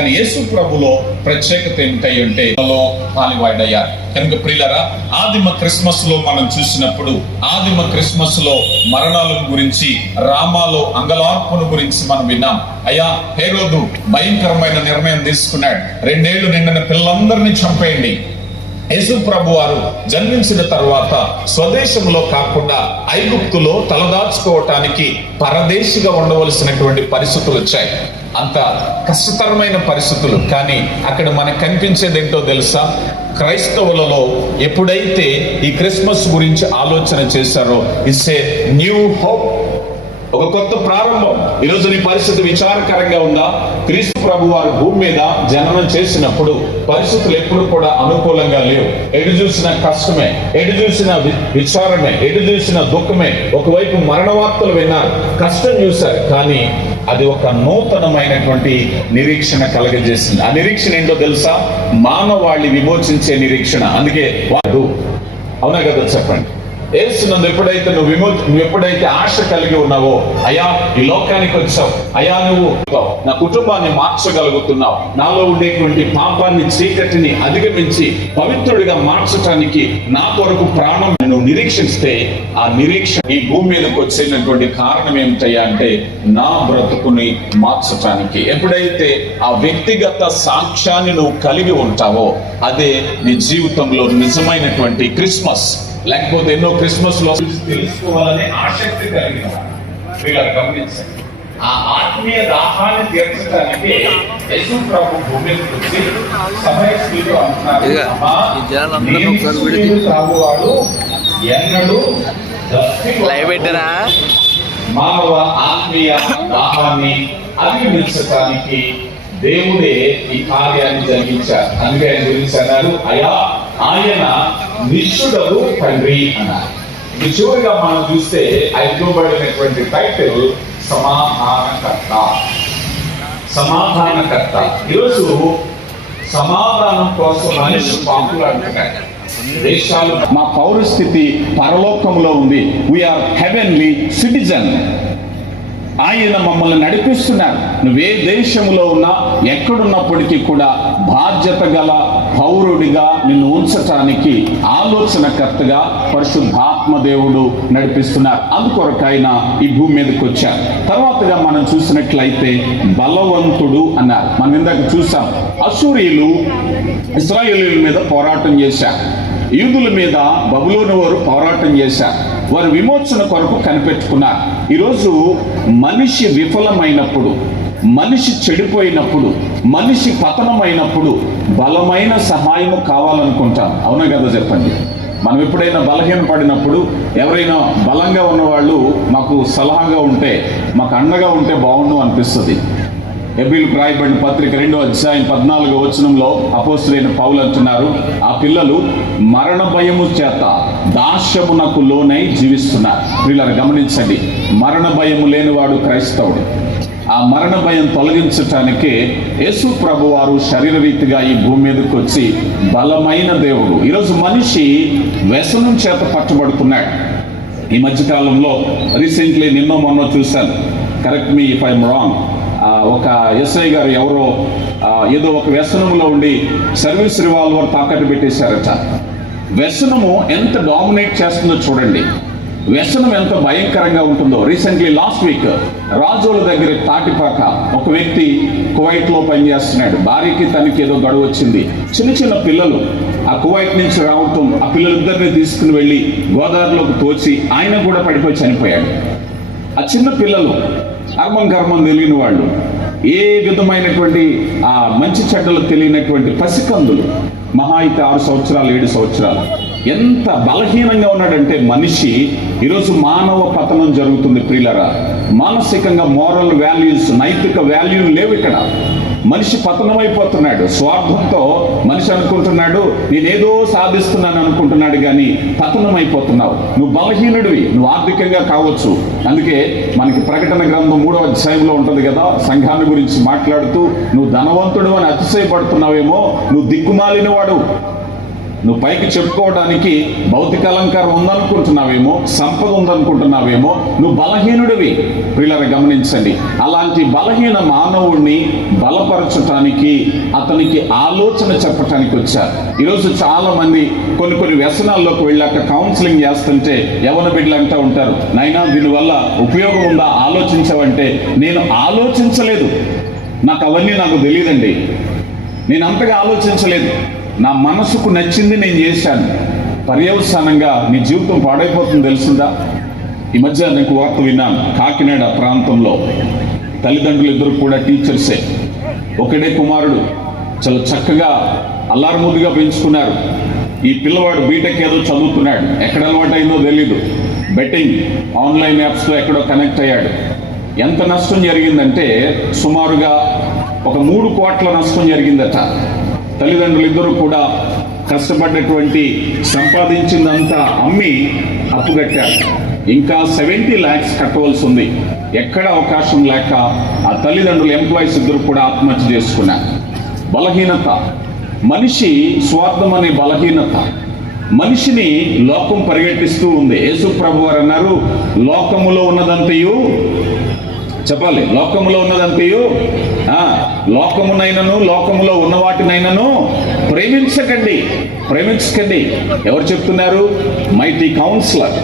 కానీ యేసు ప్రభులో ప్రత్యేకత ఏమిటై అంటే పాలివాడయ్యారు. కనుక ప్రియులారా, ఆదిమ క్రిస్మస్ లో మనం చూసినప్పుడు ఆదిమ క్రిస్మస్ లో మరణాల గురించి, రామాలో అంగలార్పును గురించి మనం విన్నాం. అయ్యా, హేరోదు భయంకరమైన నిర్ణయం తీసుకున్నాడు. 2 ఏళ్లు నిండిన పిల్లలందరినీ చంపేయండి. యేసు ప్రభు వారు జన్మించిన తర్వాత స్వదేశంలో కాకుండా ఐగుప్తులో తలదాచుకోవటానికి పరదేశిగా ఉండవలసినటువంటి పరిస్థితులు వచ్చాయి. అంత కష్టతరమైన పరిస్థితులు. కానీ అక్కడ మనకు కనిపించేది ఏంటో తెలుసా? క్రైస్తవులలో ఎప్పుడైతే ఈ క్రిస్మస్ గురించి ఆలోచన చేశారో, ఇట్స్ ఏ న్యూ హోప్, ఒక కొత్త ప్రారంభం. ఈరోజు నీ పరిస్థితి విచారకరంగా ఉందా? క్రీస్తు ప్రభు వారు భూమి మీద జననం చేసినప్పుడు పరిస్థితులు ఎప్పుడు కూడా అనుకూలంగా లేవు. ఎటు చూసిన కష్టమే, ఎటు చూసిన విచారమే, ఎటు చూసిన దుఃఖమే. ఒకవైపు మరణ వార్తలు విన్నారు, కష్టం చూశారు, కానీ అది ఒక నూతనమైనటువంటి నిరీక్షణ కలగజేసింది. ఆ నిరీక్షణ ఏంటో తెలుసా? మానవాళి విమోచించే నిరీక్షణ. అందుకే వాడు, అవునా కదా చెప్పండి, యేసునందు ఎప్పుడైతే నువ్వు ఎప్పుడైతే ఆశ కలిగి ఉన్నావో, అయ్యా ఈ లోకానికి వచ్చావు, అయ్యా నువ్వు నా కుటుంబాన్ని మార్చగలుగుతున్నావు, నాలో ఉండేటువంటి పాపాన్ని, చీకటిని అధిగమించి పవిత్రుడిగా మార్చడానికి నా కొరకు ప్రాణం నువ్వు నిరీక్షిస్తే, ఆ నిరీక్షణ ఈ భూమి మీదకి వచ్చేటువంటి కారణం ఏమిటయ్యా అంటే నా బ్రతుకుని మార్చటానికి. ఎప్పుడైతే ఆ వ్యక్తిగత సాక్ష్యాన్ని నువ్వు కలిగి ఉంటావో, అదే నీ జీవితంలో నిజమైనటువంటి క్రిస్మస్. లేకపోతే ఎన్నో క్రిస్మస్ లో తెలుసుకోవాలనే ఆసక్తి కలిగిన గమనించండి. ఆ ఆత్మీయ దాహాన్ని తీర్చడానికి యేసు ప్రభు భూమికి వచ్చి సమయస్సులో అంటున్నారు, ప్రభువాడు ఎన్నడూ మానవ ఆత్మీయ దాహాన్ని అధిగమించడానికి దేవుడే ఈ కార్యాన్ని జరిగించారు. అందుకే ఆయన గురించి అన్నారు, అయ్యా ఆయన నిష్ఠుడగు తండ్రి అన్నారు. ఇది చివరిగా మనం చూస్తే ఆయన ఇవ్వబడినటువంటి టైటిల్ సమాధానకర్త. సమాధానకర్త. ఈరోజు సమాధానం కోసం మనిషి పాపులు అంటున్నారు. దేశాలు మా పౌరస్థితి పరలోకంలో ఉంది. We are heavenly citizen. ఆయన మమ్మల్ని నడిపిస్తున్నారు. నువ్వే దేశంలో ఉన్నా, ఎక్కడున్నప్పటికీ కూడా బాధ్యత గల పౌరుడిగా నిన్ను ఉంచటానికి ఆలోచనకర్తగా పరిశుద్ధాత్మ దేవుడు నడిపిస్తున్నారు. అందుకొరకు ఆయన ఈ భూమి మీదకి వచ్చారు. తర్వాతగా మనం చూసినట్లయితే బలవంతుడు అన్నారు. మనం ఇందాక చూసాం, అశూరీయులు ఇశ్రాయేలీయుల మీద పోరాటం చేశారు. యూదుల మీద బబులోను వారు పోరాటం చేశారు. వారు విమోచన కొరకు కనిపెట్టుకున్నారు. ఈరోజు మనిషి విఫలమైనప్పుడు, మనిషి చెడిపోయినప్పుడు, మనిషి పతనమైనప్పుడు బలమైన సహాయము కావాలనుకుంటాం. అవునా కదా చెప్పండి? మనం ఎప్పుడైనా బలహీన పడినప్పుడు, ఎవరైనా బలంగా ఉన్నవాళ్ళు మాకు సలహాగా ఉంటే, మాకు అండగా ఉంటే బాగుండు అనిపిస్తుంది. హెబ్రీయులకు రాయబడిన పత్రిక 2వ అధ్యాయం 14వ వచనంలో అపోస్తలుడైన పౌలు అంటున్నారు, ఆ పిల్లలు మరణ భయము చేత దాస్యమునకు లోనై జీవిస్తున్నారు. వీళ్ళని గమనించండి, మరణ భయము లేనివాడు క్రైస్తవుడు. ఆ మరణ భయం తొలగించటానికే యేసు ప్రభు వారు శరీర రీతిగా ఈ భూమి మీదకి వచ్చి బలమైన దేవుడు. ఈరోజు మనిషి వ్యసనం చేత పట్టుబడుతున్నాడు. ఈ మధ్యకాలంలో రీసెంట్లీ నిన్నో మొన్న చూశాను, correct me if I'm wrong, ఒక ఎస్ఐ గారు ఎవరో ఏదో ఒక వ్యసనంలో ఉండి సర్వీస్ రివాల్వర్ తాకట్టు పెట్టేశారట. వ్యసనము ఎంత డామినేట్ చేస్తుందో చూడండి, వ్యసనం ఎంత భయంకరంగా ఉంటుందో. రీసెంట్లీ లాస్ట్ వీక్ రాజోల దగ్గర తాటిపాక ఒక వ్యక్తి కువైట్ లో పనిచేస్తున్నాడు. భార్యకి తనకి ఏదో గడువు వచ్చింది. చిన్న చిన్న పిల్లలు ఆ కువైట్ నుంచి రావటం, ఆ పిల్లలిద్దరిని తీసుకుని వెళ్ళి గోదావరిలోకి తోచి ఆయన కూడా పడిపోయి చనిపోయాడు. ఆ చిన్న పిల్లలు కర్మం తెలియని వాళ్ళు, ఏ విధమైనటువంటి ఆ మంచి చెడ్డలు తెలియనటువంటి పసికందులు, మహా అయితే 6 సంవత్సరాలు 7 సంవత్సరాలు. ఎంత బలహీనంగా ఉన్నాడంటే మనిషి. ఈరోజు మానవ పతనం జరుగుతుంది ప్రియులారా. మానసికంగా మోరల్ వాల్యూస్, నైతిక వాల్యూలు లేవు ఇక్కడ. మనిషి పతనమైపోతున్నాడు. స్వార్థంతో మనిషి అనుకుంటున్నాడు నేనేదో సాధిస్తున్నాను అనుకుంటున్నాడు, కానీ పతనమైపోతున్నావు. నువ్వు బలహీనుడివి, నువ్వు ఆర్థికంగా కావచ్చు. అందుకే మనకి ప్రకటన గ్రంథం 3వ అధ్యాయంలో ఉంటుంది కదా, సంఘాన్ని గురించి మాట్లాడుతూ నువ్వు ధనవంతుడు అని అతిశయపడుతున్నావేమో, నువ్వు దిక్కుమాలిన వాడు. నువ్వు పైకి చెప్పుకోవడానికి భౌతిక అలంకారం ఉందనుకుంటున్నావేమో, సంపద ఉందనుకుంటున్నావేమో, నువ్వు బలహీనుడివి. ప్రియులారా గమనించండి, అలాంటి బలహీన మానవుణ్ణి బలపరచటానికి, అతనికి ఆలోచన చెప్పటానికి వచ్చారు. ఈరోజు చాలా మంది కొన్ని వ్యసనాల్లోకి వెళ్ళాక కౌన్సిలింగ్ చేస్తుంటే యవన బిడ్డలు అంటూ ఉంటారు, నైనా దీనివల్ల ఉపయోగం ఉందా ఆలోచించవంటే, నేను ఆలోచించలేదు, నాకు తెలియదండి, నేను అంతగా ఆలోచించలేదు, నా మనసుకు నచ్చింది నేను చేశాను. పర్యవసానంగా నీ జీవితం పాడైపోతుంది తెలిసిందా? ఈ మధ్య నాకు వార్త విన్నాను, కాకినాడ ప్రాంతంలో తల్లిదండ్రులు ఇద్దరు కూడా టీచర్సే, ఒకడే కుమారుడు, చాలా చక్కగా అల్లారుముద్దుగా పెంచుకున్నారు. ఈ పిల్లవాడు బీటెక్ ఏదో చదువుతున్నాడు, ఎక్కడ అలవాటైందో తెలీదు, బెట్టింగ్ ఆన్లైన్ యాప్స్తో ఎక్కడో కనెక్ట్ అయ్యాడు. ఎంత నష్టం జరిగిందంటే సుమారుగా ఒక 3 కోట్ల నష్టం జరిగిందట. తల్లిదండ్రులు ఇద్దరు కూడా కష్టపడ్డటువంటి సంపాదించిందంతా అమ్మి అప్పు కట్టారు. ఇంకా 70 lakhs కట్టవలసి ఉంది. ఎక్కడ అవకాశం లేక ఆ తల్లిదండ్రులు ఎంప్లాయీస్ ఇద్దరు కూడా ఆత్మహత్య చేసుకున్నారు. బలహీనత, మనిషి స్వార్థం అనే బలహీనత మనిషిని లోకం పరిగెట్టిస్తూ ఉంది. యేసు ప్రభు వారు అన్నారు, లోకములో ఉన్నదంతయు చెప్పాలి, లోకములో ఉన్నదంతయు లోకమునైనను లోకములో ఉన్న వాటినైనను ప్రేమించకండి. ఎవరు చెప్తున్నారు? Mighty councillor.